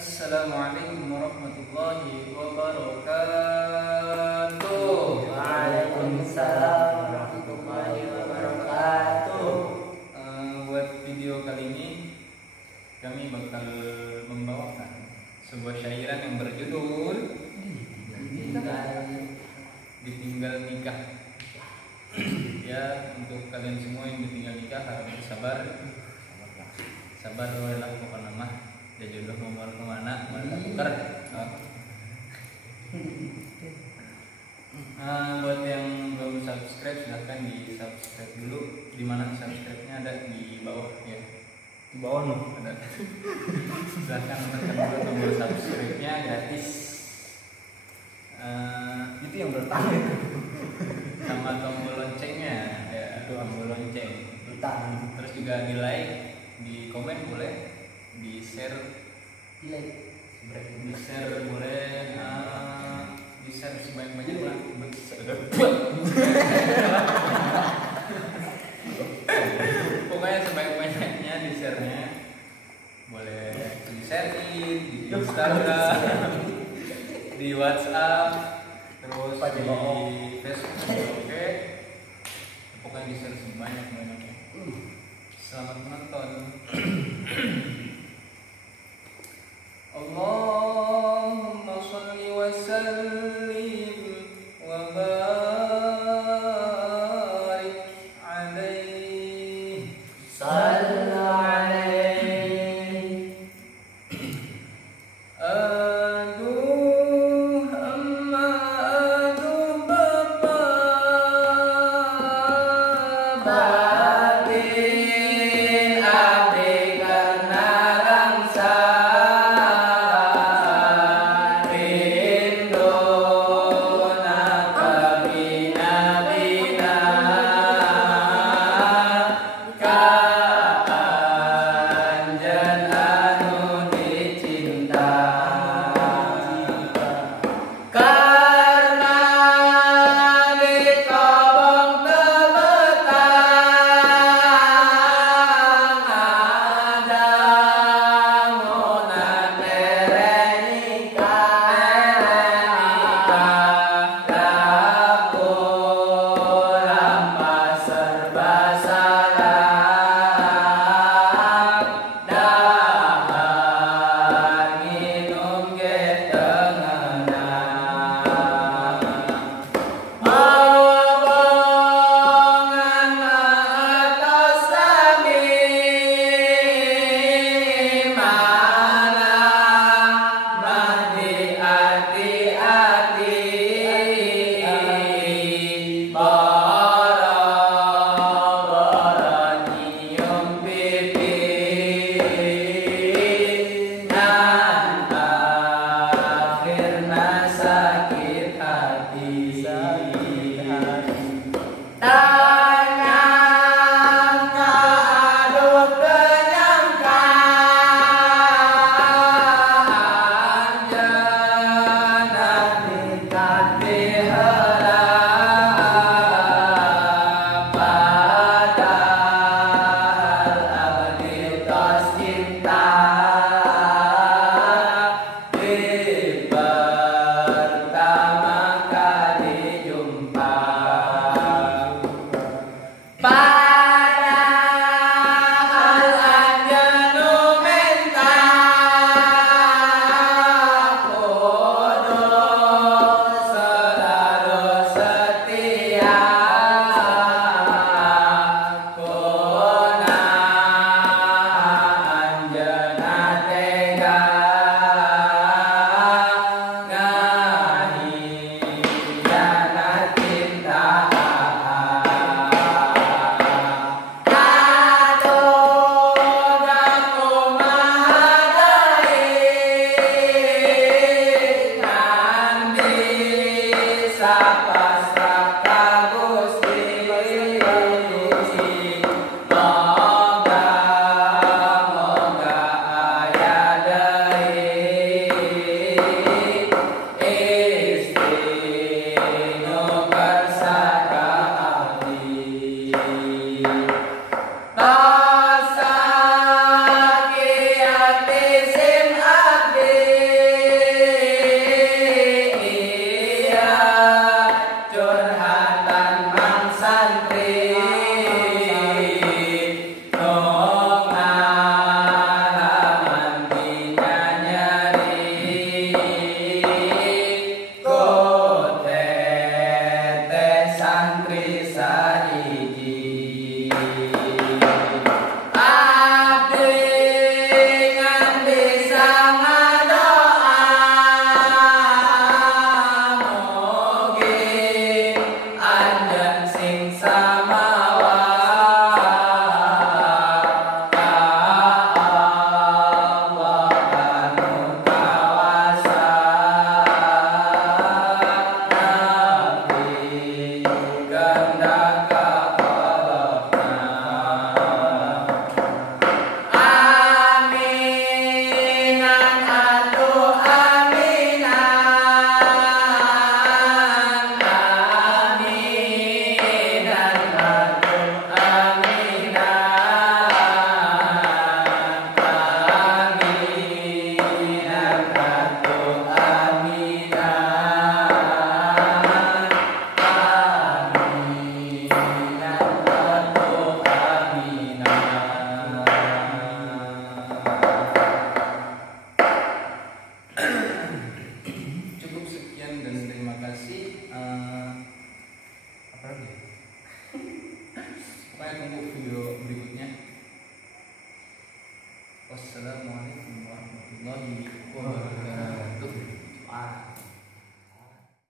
Assalamualaikum warahmatullahi wabarakatuh. Waalaikumsalam warahmatullahi wabarakatuh. Buat video kali ini kami bakal membawakan sebuah syairan yang berjudul Ditinggal Nikah. Ya, untuk kalian semua yang ditinggal nikah harus sabar. Sabar lah pokoknya mah. Ya jodoh mau kemana tukar. Buat yang belum subscribe silahkan di subscribe dulu. Di mana subscribe-nya ada di bawah ya. Di bawah nih Ada. Silahkan tekan dulu tombol subscribe-nya gratis. itu yang bertanya itu. Sama tombol loncengnya ya, tombol lonceng. Bertanya. Terus juga di like, di komen boleh, di share boleh, di share sebanyak-banyak lah. Pokoknya sebanyak-banyaknya di share-nya. Boleh di share di Instagram, di WhatsApp, terus di Facebook, oke. Pokoknya di share sebanyak-banyaknya. Selamat menonton. Allahumma sholli wa sallim wa barik alaihi. Sallu alaihi. Aduh amma aduh bapak Batin abdi karena rangsa rindu nakabina bina kaanjen anu dicinta karena di kobong tebetan tunggu video berikutnya. Wassalamualaikum warahmatullahi wabarakatuh.